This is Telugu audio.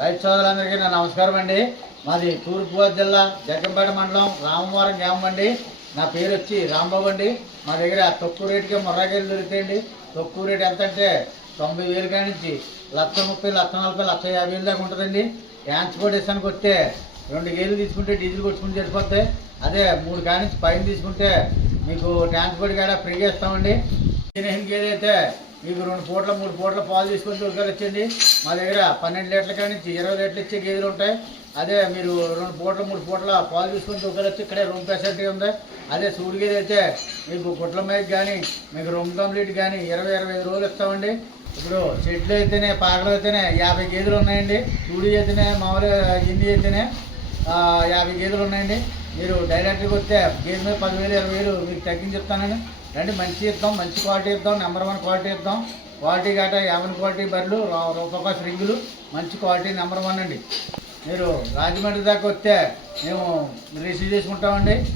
రైతు సోదరులందరికీ నా నమస్కారం అండి. మాది తూర్పుగోదావరి జిల్లా జగ్గంపేట మండలం రామవరం గ్రామం అండి. నా పేరు వచ్చి రాంబాబు అండి. మా దగ్గర తక్కువ రేటుకే ముర్రాకాయలు దొరుకుతాయండి. తక్కువ రేటు ఎంత అంటే తొంభై వేలు కాడి నుంచి లక్ష ముప్పై లక్ష నలభై లక్ష యాభై వేలు దాకా ఉంటుందండి. ట్రాన్స్పోర్ట్ ఇస్తానికి వస్తే రెండు గేలు తీసుకుంటే డీజిల్ కొట్టుకుంటే సరిపోతాయి అదే మూడు కాడి నుంచి పైన తీసుకుంటే మీకు ట్రాన్స్పోర్ట్ కాడ ఫ్రీగా ఇస్తామండి. దీనికి ఏదైతే మీకు రెండు పూట్ల మూడు పూట్ల పాలు తీసుకొని దొరకచ్చండి మా దగ్గర పన్నెండు లీటర్ల కాడి నుంచి ఇరవై లీటర్లు ఇచ్చే గేదెలు ఉంటాయి. అదే మీరు రెండు పూట్ల మూడు పూట్ల పాలు తీసుకొని దొరకచ్చు ఇక్కడే రూమ్ ఫెసిలిటీ ఉంది. అదే సూడి గేదె అయితే మీకు గుట్ల మీద కానీ మీకు రూమ్ కంప్లీట్ కానీ ఇరవై ఇరవై ఐదు రోజులు ఇస్తామండి. ఇప్పుడు చెట్లు అయితేనే పాకలు అయితేనే యాభై గేదెలు ఉన్నాయండి. సూడి అయితేనే మామూలుగా గిండి అయితేనే యాభై గేదెలు ఉన్నాయండి. మీరు డైరెక్ట్గా వస్తే గేదె మీద పదివేలు ఇరవై వేలు మీకు తగ్గించి చెప్తానండి. రండి మంచి ఇద్దాం మంచి క్వాలిటీ ఇద్దాం నెంబర్ వన్ క్వాలిటీ ఇద్దాం. క్వాలిటీ గట్రా యాభై క్వాలిటీ బర్రెలు రూ- రూపాయి రింగులు మంచి క్వాలిటీ నెంబర్ వన్ అండి. మీరు రాజమండ్రి దాకా వస్తే మేము రిసీవ్ చేసుకుంటామండి.